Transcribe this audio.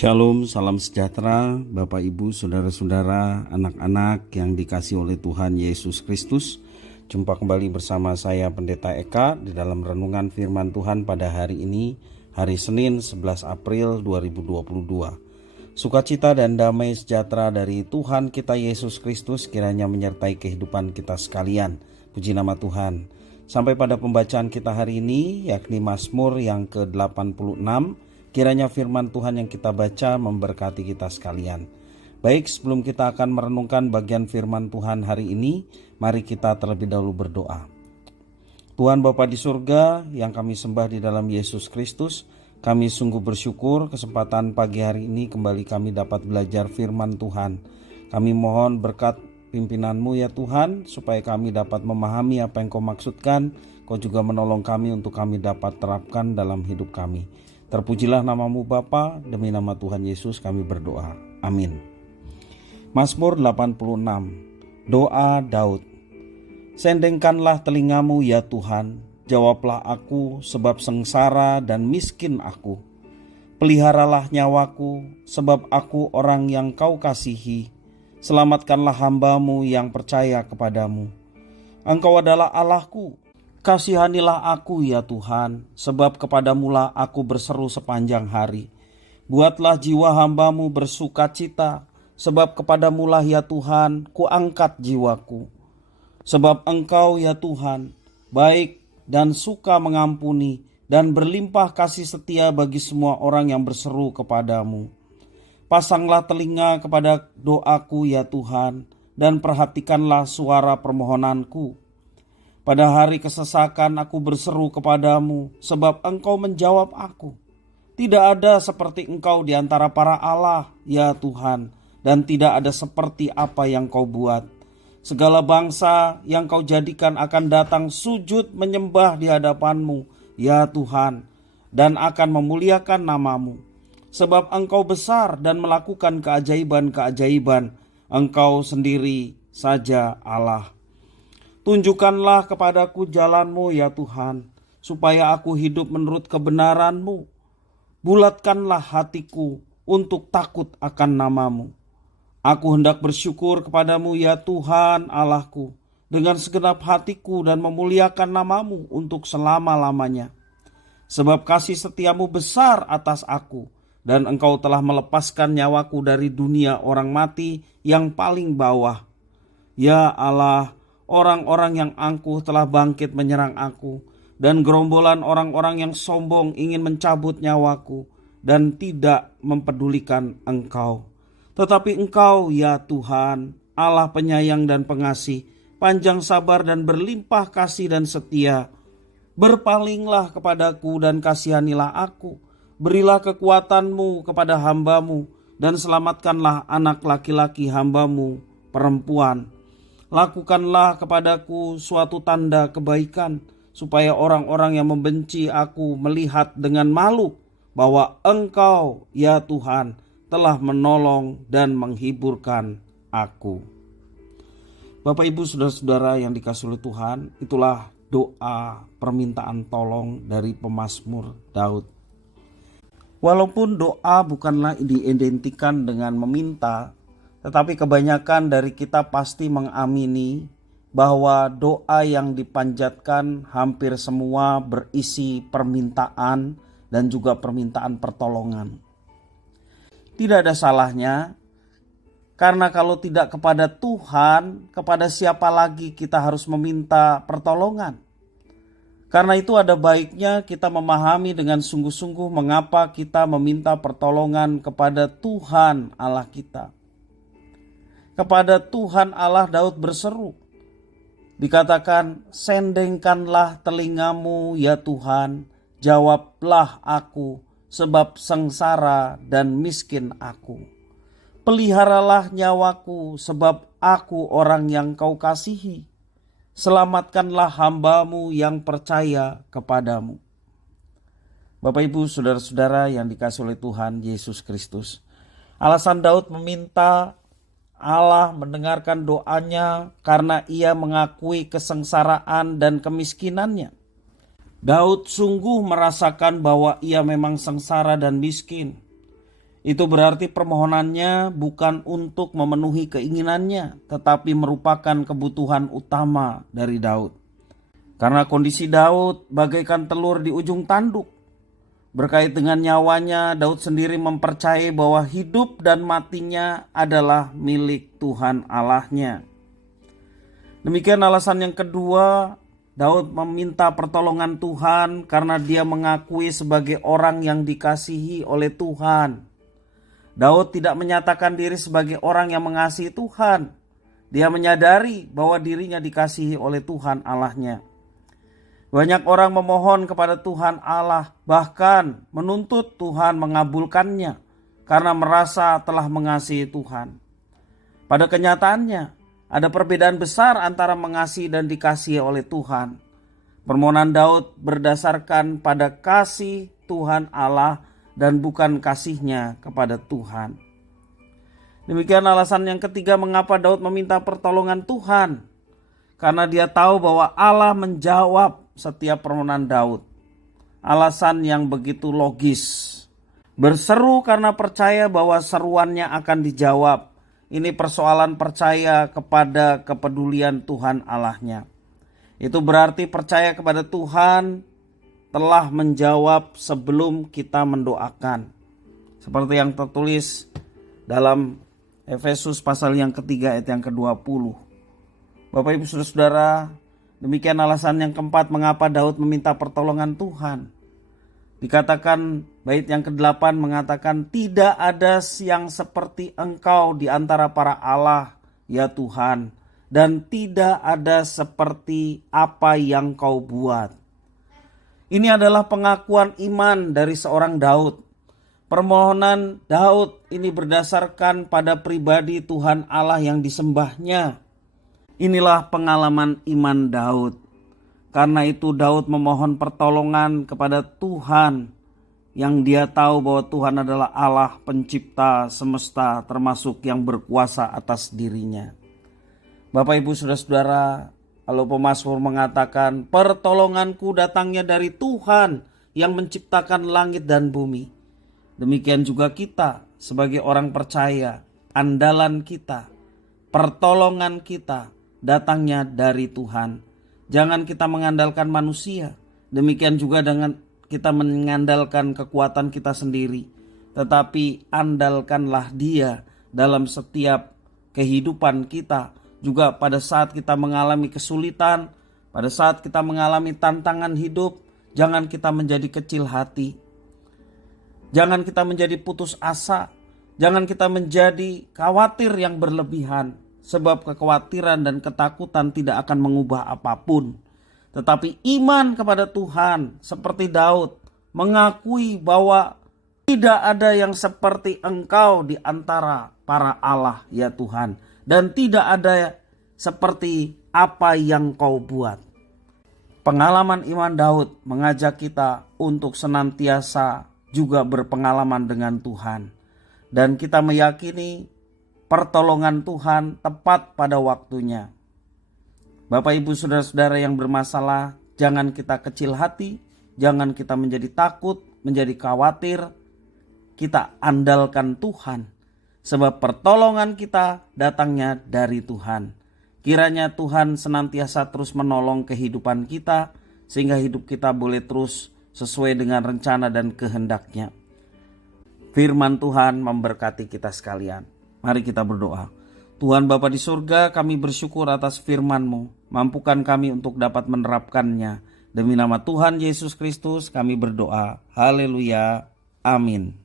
Shalom, salam sejahtera, Bapak Ibu, Saudara-saudara, anak-anak yang dikasihi oleh Tuhan Yesus Kristus. Jumpa kembali bersama saya Pendeta Eka di dalam renungan firman Tuhan pada hari ini, hari Senin 11 April 2022. Sukacita dan damai sejahtera dari Tuhan kita Yesus Kristus kiranya menyertai kehidupan kita sekalian. Puji nama Tuhan. Sampai pada pembacaan kita hari ini, yakni Mazmur yang ke-86. Kiranya firman Tuhan yang kita baca memberkati kita sekalian. Baik, sebelum kita akan merenungkan bagian firman Tuhan hari ini, mari kita terlebih dahulu berdoa. Tuhan Bapa di surga yang kami sembah di dalam Yesus Kristus, kami sungguh bersyukur kesempatan pagi hari ini kembali kami dapat belajar firman Tuhan. Kami mohon berkat pimpinan-Mu ya Tuhan, supaya kami dapat memahami apa yang Kau maksudkan. Kau juga menolong kami untuk kami dapat terapkan dalam hidup kami. Terpujilah nama-Mu Bapa, demi nama Tuhan Yesus kami berdoa. Amin. Mazmur 86. Doa Daud. Sendengkanlah telingamu ya Tuhan, jawablah aku sebab sengsara dan miskin aku. Peliharalah nyawaku sebab aku orang yang Kau kasihi. Selamatkanlah hamba-Mu yang percaya kepadamu. Engkau adalah Allahku. Kasihanilah aku ya Tuhan, sebab kepadamulah aku berseru sepanjang hari. Buatlah jiwa hamba-Mu bersukacita, sebab kepadamulah ya Tuhan, kuangkat jiwaku. Sebab Engkau ya Tuhan, baik dan suka mengampuni, dan berlimpah kasih setia bagi semua orang yang berseru kepadamu. Pasanglah telinga kepada doaku ya Tuhan, dan perhatikanlah suara permohonanku. Pada hari kesesakan aku berseru kepadamu, sebab Engkau menjawab aku. Tidak ada seperti Engkau di antara para Allah, ya Tuhan, dan tidak ada seperti apa yang Kau buat. Segala bangsa yang Kau jadikan akan datang sujud menyembah di hadapan-Mu, ya Tuhan, dan akan memuliakan nama-Mu. Sebab Engkau besar dan melakukan keajaiban-keajaiban, Engkau sendiri saja Allah. Tunjukkanlah kepadaku jalan-Mu ya Tuhan, supaya aku hidup menurut kebenaran-Mu. Bulatkanlah hatiku untuk takut akan nama-Mu. Aku hendak bersyukur kepadamu ya Tuhan Allahku, dengan segenap hatiku dan memuliakan nama-Mu untuk selama-lamanya. Sebab kasih setia-Mu besar atas aku, dan Engkau telah melepaskan nyawaku dari dunia orang mati yang paling bawah. Ya Allah, orang-orang yang angkuh telah bangkit menyerang aku, dan gerombolan orang-orang yang sombong ingin mencabut nyawaku, dan tidak mempedulikan Engkau. Tetapi Engkau ya Tuhan, Allah penyayang dan pengasih, panjang sabar dan berlimpah kasih dan setia. Berpalinglah kepadaku dan kasihanilah aku. Berilah kekuatan-Mu kepada hamba-Mu, dan selamatkanlah anak laki-laki hamba-Mu perempuan. Lakukanlah kepadaku suatu tanda kebaikan, supaya orang-orang yang membenci aku melihat dengan malu bahwa Engkau, ya Tuhan, telah menolong dan menghiburkan aku. Bapak Ibu Saudara-saudara yang dikasihi oleh Tuhan, itulah doa permintaan tolong dari pemazmur Daud. Walaupun doa bukanlah diidentikan dengan meminta, tetapi kebanyakan dari kita pasti mengamini bahwa doa yang dipanjatkan hampir semua berisi permintaan dan juga permintaan pertolongan. Tidak ada salahnya, karena kalau tidak kepada Tuhan, kepada siapa lagi kita harus meminta pertolongan. Karena itu ada baiknya kita memahami dengan sungguh-sungguh mengapa kita meminta pertolongan kepada Tuhan Allah kita. Kepada Tuhan Allah Daud berseru. Dikatakan, sendengkanlah telingamu ya Tuhan, jawablah aku, sebab sengsara dan miskin aku. Peliharalah nyawaku, sebab aku orang yang Kau kasihi. Selamatkanlah hamba-Mu yang percaya kepadamu. Bapak Ibu Saudara-saudara yang dikasihi oleh Tuhan Yesus Kristus, alasan Daud meminta Allah mendengarkan doanya karena ia mengakui kesengsaraan dan kemiskinannya. Daud sungguh merasakan bahwa ia memang sengsara dan miskin. Itu berarti permohonannya bukan untuk memenuhi keinginannya, tetapi merupakan kebutuhan utama dari Daud. Karena kondisi Daud bagaikan telur di ujung tanduk. Berkait dengan nyawanya, Daud sendiri mempercayai bahwa hidup dan matinya adalah milik Tuhan Allahnya. Demikian alasan yang kedua, Daud meminta pertolongan Tuhan karena dia mengakui sebagai orang yang dikasihi oleh Tuhan. Daud tidak menyatakan diri sebagai orang yang mengasihi Tuhan. Dia menyadari bahwa dirinya dikasihi oleh Tuhan Allahnya. Banyak orang memohon kepada Tuhan Allah, bahkan menuntut Tuhan mengabulkannya karena merasa telah mengasihi Tuhan. Pada kenyataannya, ada perbedaan besar antara mengasihi dan dikasihi oleh Tuhan. Permohonan Daud berdasarkan pada kasih Tuhan Allah dan bukan kasihnya kepada Tuhan. Demikian alasan yang ketiga mengapa Daud meminta pertolongan Tuhan. Karena dia tahu bahwa Allah menjawab setiap permohonan Daud. Alasan yang begitu logis. Berseru karena percaya bahwa seruannya akan dijawab. Ini persoalan percaya kepada kepedulian Tuhan Allahnya. Itu berarti percaya kepada Tuhan telah menjawab sebelum kita mendoakan. Seperti yang tertulis dalam Efesus pasal yang ketiga ayat yang ke-20. Bapak Ibu Saudara-saudara, demikian alasan yang keempat mengapa Daud meminta pertolongan Tuhan. Dikatakan bait yang ke-8 mengatakan, tidak ada yang seperti Engkau di antara para Allah, ya Tuhan, dan tidak ada seperti apa yang Kau buat. Ini adalah pengakuan iman dari seorang Daud. Permohonan Daud ini berdasarkan pada pribadi Tuhan Allah yang disembahnya. Inilah pengalaman iman Daud. Karena itu Daud memohon pertolongan kepada Tuhan yang dia tahu bahwa Tuhan adalah Allah pencipta semesta termasuk yang berkuasa atas dirinya. Bapak Ibu Saudara-saudara, kalau pemazmur mengatakan pertolonganku datangnya dari Tuhan yang menciptakan langit dan bumi. Demikian juga kita sebagai orang percaya, andalan kita, pertolongan kita datangnya dari Tuhan. Jangan kita mengandalkan manusia. Demikian juga dengan kita mengandalkan kekuatan kita sendiri. Tetapi andalkanlah Dia dalam setiap kehidupan kita. Juga pada saat kita mengalami kesulitan, pada saat kita mengalami tantangan hidup, jangan kita menjadi kecil hati. Jangan kita menjadi putus asa. Jangan kita menjadi khawatir yang berlebihan. Sebab kekhawatiran dan ketakutan tidak akan mengubah apapun. Tetapi iman kepada Tuhan seperti Daud mengakui bahwa tidak ada yang seperti Engkau di antara para Allah, ya Tuhan. Dan tidak ada seperti apa yang Kau buat. Pengalaman iman Daud mengajak kita untuk senantiasa juga berpengalaman dengan Tuhan. Dan kita meyakini pertolongan Tuhan tepat pada waktunya. Bapak Ibu Saudara-saudara yang bermasalah, jangan kita kecil hati, jangan kita menjadi takut, menjadi khawatir. Kita andalkan Tuhan. Sebab pertolongan kita datangnya dari Tuhan. Kiranya Tuhan senantiasa terus menolong kehidupan kita, sehingga hidup kita boleh terus sesuai dengan rencana dan kehendak-Nya. Firman Tuhan memberkati kita sekalian. Mari kita berdoa. Tuhan Bapa di surga, kami bersyukur atas firman-Mu. Mampukan kami untuk dapat menerapkannya. Demi nama Tuhan Yesus Kristus kami berdoa. Haleluya. Amin.